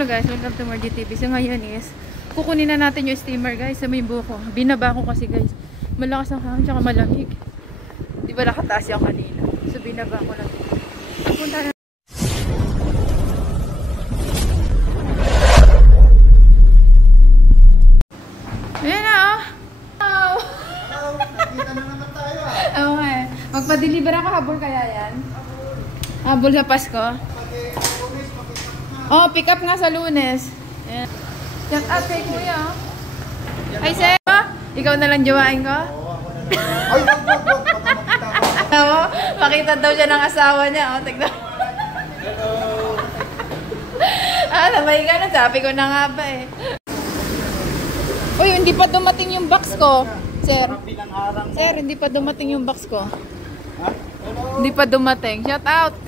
Hello guys, welcome to Margie TV. So ngayon is, kukunin na natin yung steamer guys sa may buko. Binaba ko kasi guys. Malakas ang hangin tsaka malamig. Di ba nakataas yung kanina? So binaba ko lang. Punta na. Ayan na oh. Oh. Nakita na naman tayo Okay. Magpa-deliver ako habol kaya yan? Habol sa Pasko? Oh, pick up nga sa Lunes. Ayan. Shout out kay Kuya. Ay, Seba! Ikaw na lang jawain ko? Ay, wag. Baka makita ko. Oo, makita daw siya ng asawa niya. Oh, tignan. Hello. Sabay ka na. Sabi ko na nga ba eh. Uy, hindi pa dumating yung box ko. Sir. Sir, hindi pa dumating yung box ko. Hello. Hindi pa dumating. Shout out.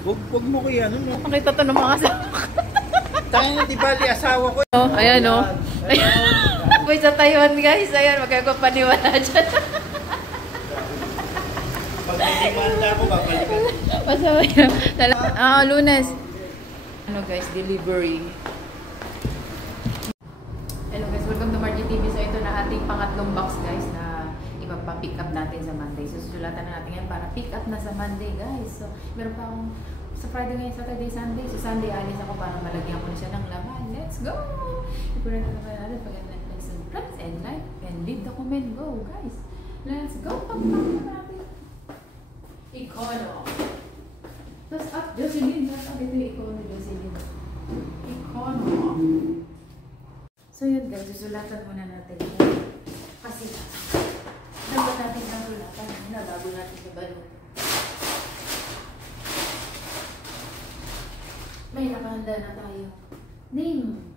Huwag mo kaya ano mo. Makita to ng mga asawa. Tayo na di bali asawa ko. Oh, ayan oh. Ayan. Sa Taiwan guys. Ayan, magkakapaniwala dyan. Pag nanimanda ako, babalikan. Masama yun. Lunes. Ano guys, delivery. Hello guys, welcome to Margie TV. So ito na ating pangatlong box guys na ipapick up natin sa Monday. So susulatan na natin yan para pick up na sa Monday guys. So meron pa akong sa Friday ngayon, Saturday, Sunday. So Sunday alis ako para malagyan ko na siya ng laman. Let's go! Ipurenta na kayo natin pag lesson plans and like and leave the comment. Go guys! Let's go! Pagpapag natin. Econo. Tapos up, Jocelyn. Tapos up ito yung Econo, Jocelyn. Econo. So yun guys, susulatan muna natin. Kasi dapat natin ang sulatan na bago natin sa balon. May nakahanda na tayo. Name.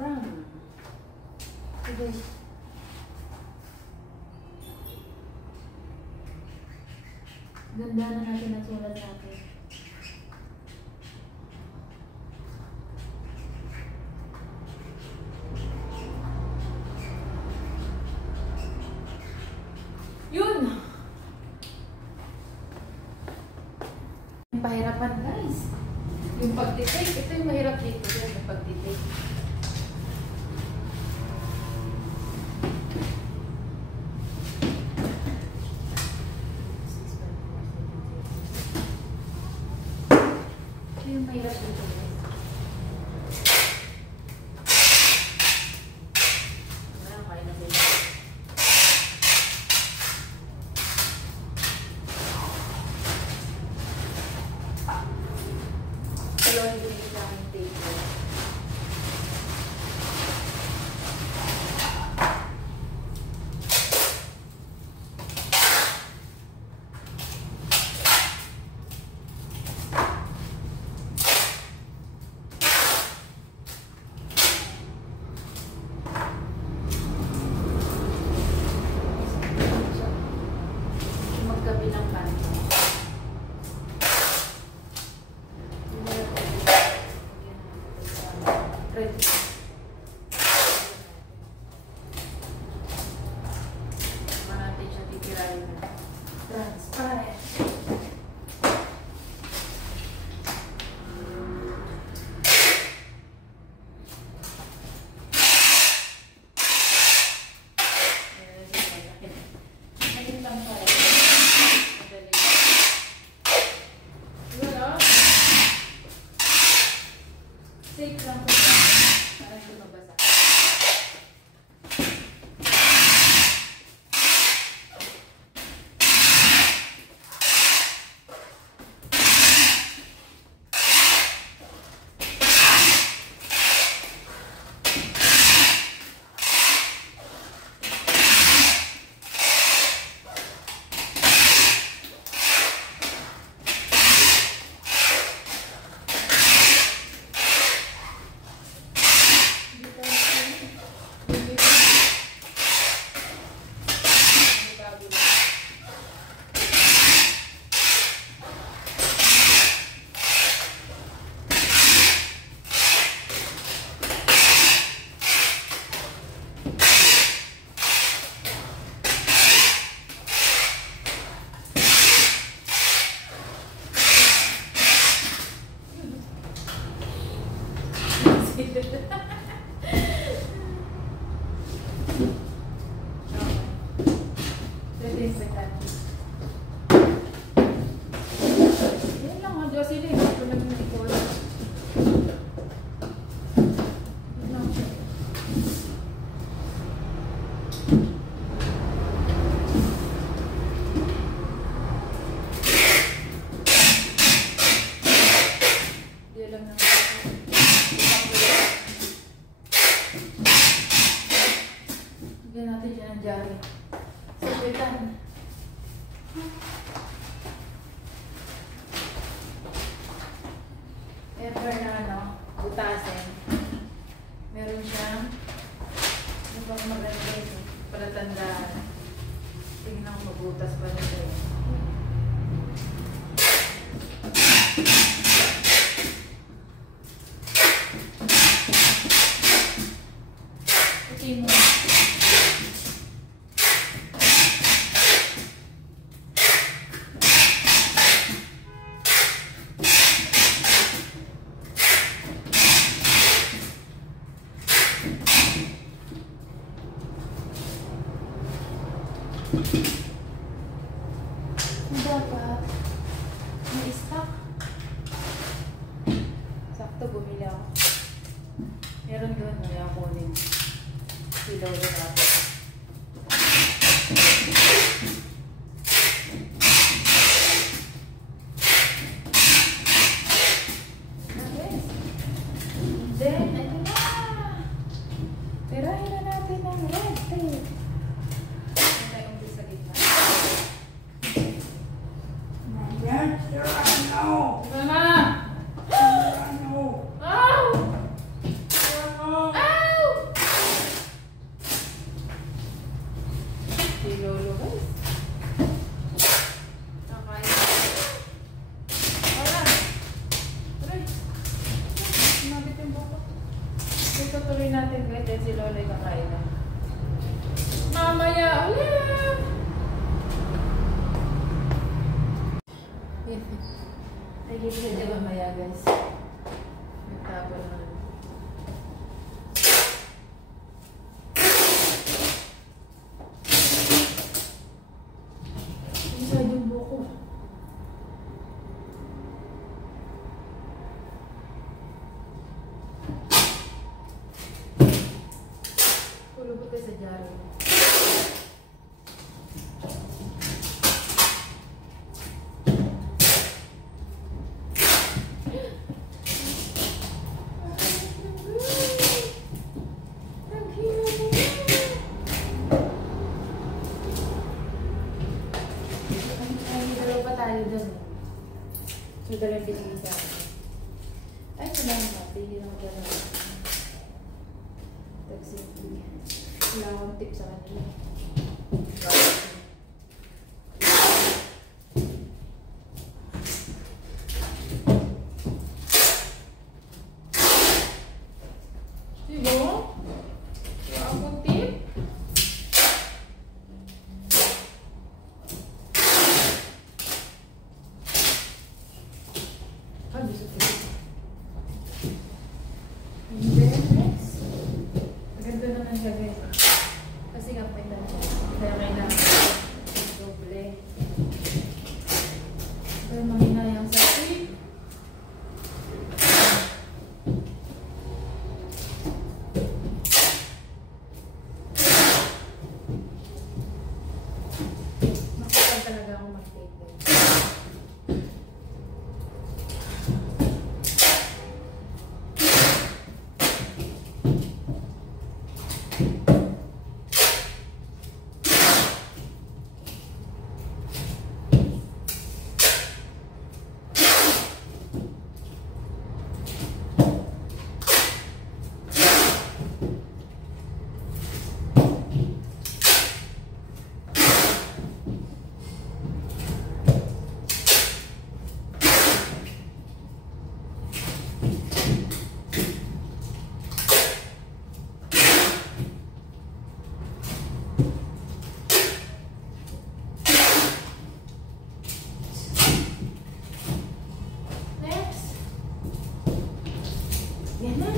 From. Okay. Ganda na natin ang sulat natin. Yun! Yung pahirapan guys. Yung pag-detake. Ito yung mahirap dito. Yung pag-detake. Ito yung mahirap dito guys. Magkabilang kanto. Natin siya titirahin na transparent. Safe lang po ba? Para hindi mabasa. Dito. Pwede inspektan. Yan lang, ang Jocelyn. Ito lang yung nicol. Yan lang. Yan lang naman. Bigyan natin dyan ang jari. Sabitan. Ever na ano, butasin. Meron siyang ano bang maganda ito? Palatandaan. Tingnan ko mabutas pa nito eh. Kasi mo. Dapat may stock. Sakto bumili ako. Meron doon, may ako kunin. Silaw doon ako. Then, ito na! Tirahin na natin ang red tape. Mama! Ow! Ow! Si Lolo guys. Nakain. Wala. Tuloy. Sumabit yung buko. Ito tuloy natin guys. Dahil si Lolo ay kakain na. Mamaya ulit! Lagi siya dyan mamaya guys. Nagtapon na. Inside yung buko. Pulubot tayo sa jaro. Tayo doon. So, dalawang binigay sa akin. Ay, salamat. Bigyan ako dalawa. Tag-simple. Wala akong tip sa kanila. Diba? Wala akong tip. And then next, maganda naman siya guys. Kasi nga pa ito. Kaya kailangan doble. Pero mahinayang sa tip. Makapal talaga ako mag-tape guys. Yan na.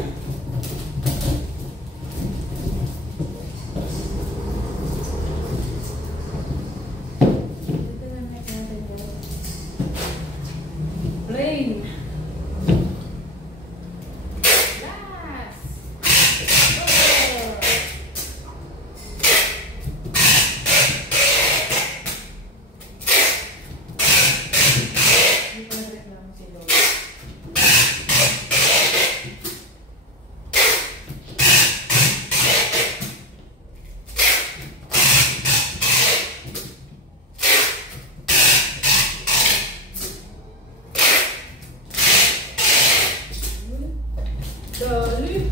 Dali!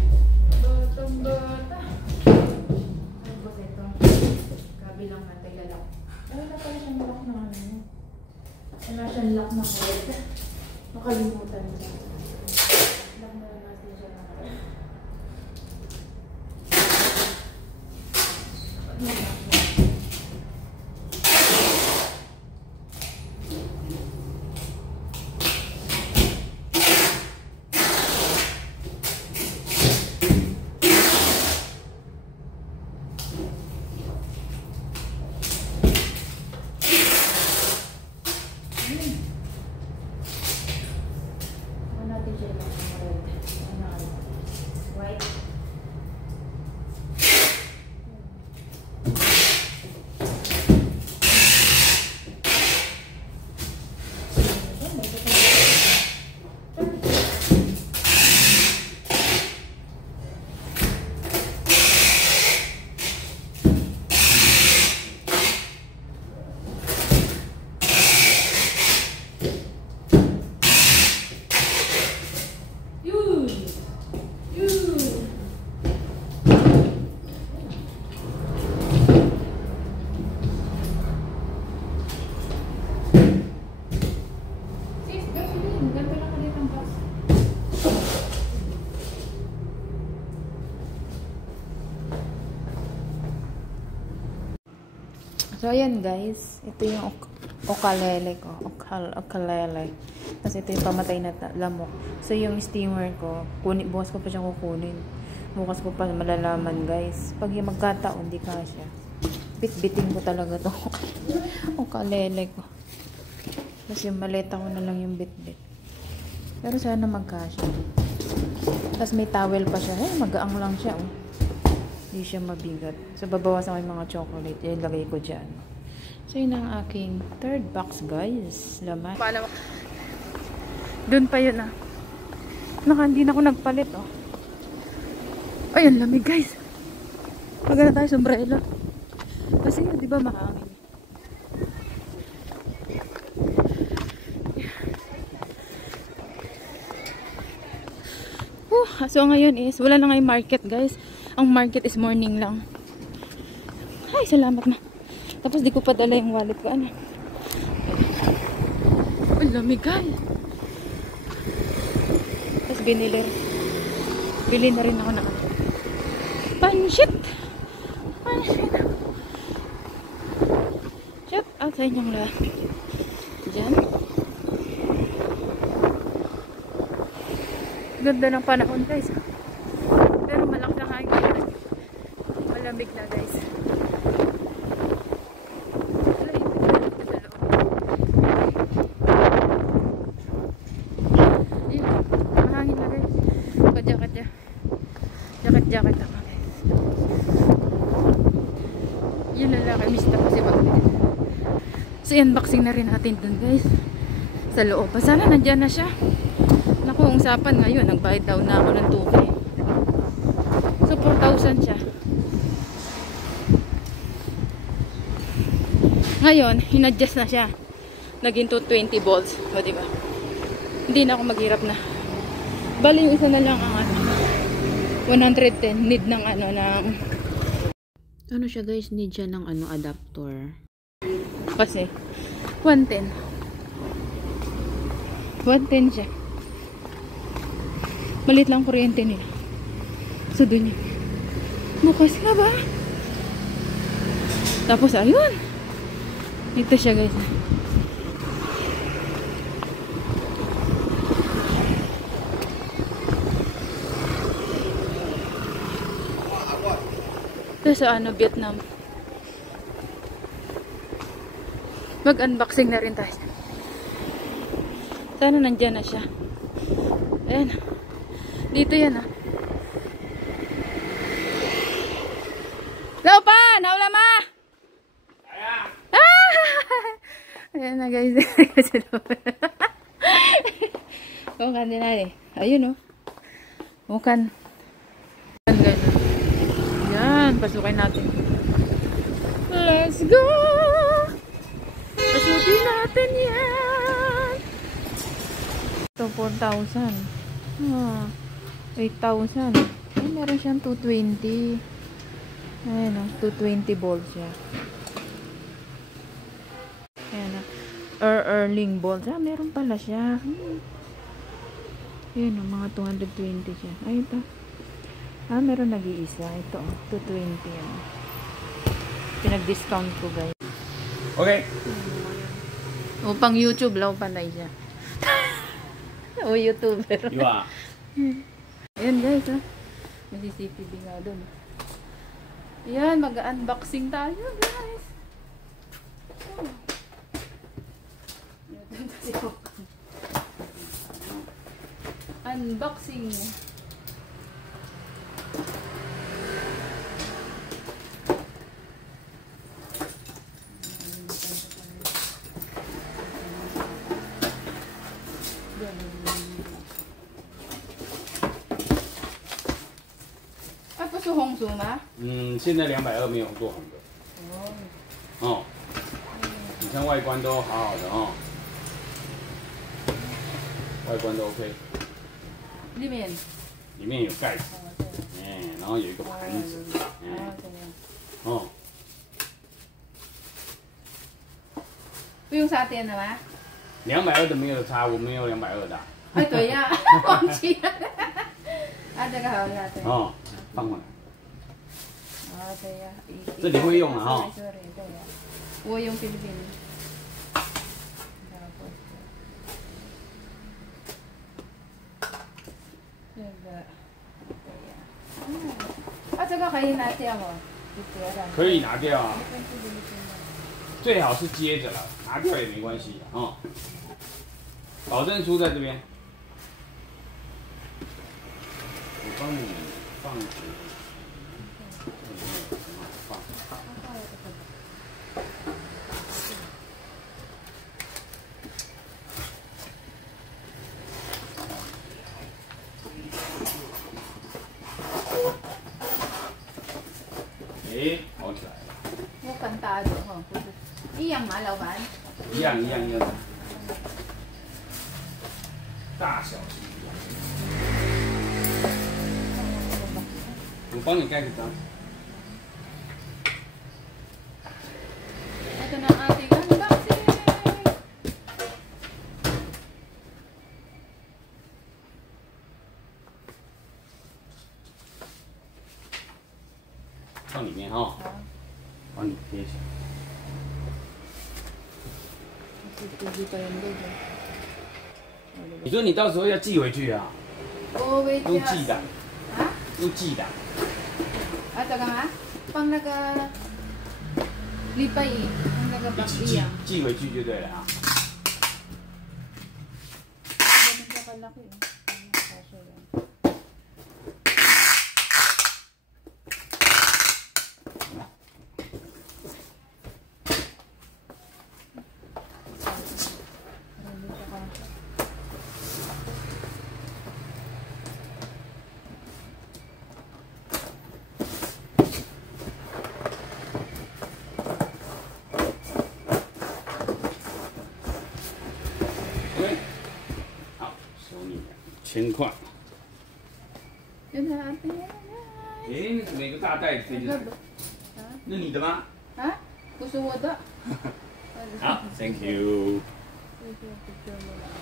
Batang bata. Ano ba ito? Kabilang natin lalak. Ay, wala pala siyang lock na ano. Wala siyang lock na cord. Makalimutan siya. Lock na lang natin siya na cord. Ano ba? So, ayan guys. Ito yung ukulele ko. Ukulele. Kasi ito yung pamatay na lamok. So, yung steamer ko, bukas ko pa siyang kukunin. Bukas ko pa malalaman guys. Pag yung magkataon, di kasya. Bit-biting ko talaga to. Ukulele ko. Tapos yung maleta ko na lang yung bit-bit. Pero sana magkasya. Tapos may towel pa siya. Magaang lang siya. Oh. Hindi siya mabigat. So, babawasan ko yung mga chocolate. Ilagay ko dyan. So, yun ang aking third box, guys. Laman. Doon pa yun, ah. Hindi na ako nagpalit, oh. Ay, ang lamig, guys. Maganda tayo sa umbrella. Kasi, di ba, mahangin. So, ngayon is, wala na ngayong market, guys. Ang market is morning lang. Ay, salamat na. Tapos di ko pa dala yung wallet ko. Ano? Ay, lamig guys. Tapos binili na rin ako ng pansit. Shout out sa inyong lahat. Diyan. Ganda ng panahon guys. Pero malakas ang hangin. Malamig na guys. Mahangin na guys. Pa-jacket niya. Jacket ako guys. Yung lalaki mista ko si Bakit. So unboxing na rin natin dun guys. Sa loob. Sana nandyan na siya. Naku, ang usapan ngayon, nagbayad daw na ako ng 2K. So, 4,000 siya. Ngayon, in-adjust na siya. Naging to 20 volts. O, diba? Hindi na ako maghirap na. Bali, yung isa na lang ang 110. Need ng ng siya guys, need siya ng adapter. Kasi, 110. 110 siya. Malit lang kuryente nila. So, dun yun. Bukas ka ba? Tapos, ayun. Ito siya, guys. Ito sa Vietnam. Mag-unboxing na rin tayo. Sana nandyan na siya. Ayan. Dito yan, ah. Laupan! Naulama! Ah! Ayan na, guys. Bukan din natin. Ayun, oh. Bukan. Yan. Pasukin natin. Let's go! Pasukin natin yan. Ito, 4,000. 8,000. Ay, meron siyang 220. Ayan o, 220 volts siya. Ayan o. Erling volts. Ah, meron pala siya. Ayan o, mga 220 siya. Ay, ito. Ah, meron nag-iisa. Ito o, 220 yan. Pinag-discount ko, guys. Okay. O, pang YouTube lang panay siya. O, YouTuber. Iwa. Ayan, guys, ha. May CCTV nga doon. Ayan, mag-unboxing tayo, guys. Oh. Unboxing. Ah, 不是红薯吗？现在220没有做红的。哦。你看外观都好好的哦，外观都 OK，里面。里面有盖子，然后有一个盘子，哦。不用插电了吗220的没有插，我没有220的。哎，对呀，忘记了。啊，这个好呀，对。哦，放过来。哦，对呀。这里会用啊哈。对呀，我用菲律宾。这个，对呀。啊，这个可以拿掉吗？可以拿掉啊。最好是接着了，拿掉也没关系啊、哦。保证书在这边，我帮你放纸。放。哎，好起来了。我更大的哈，不是一样吗，老板？一样的，大小是一样。我帮你盖个章。Ito na ang ating unboxing! 放里面哈，帮你贴一下。你说你到时候要寄回去啊？用寄的。啊？用寄的。啊，这个吗？pang nagalipay, pang 一起 nagabak 寄回去就对了啊。Ganun ka kalaki eh. Kasya yan. OK， 好，收你2000块。 Yun na ate. 哎，那每个大袋子就是，那你的吗？ Ha? Gusto mo da? 好，Thank you。 Picture mo lang.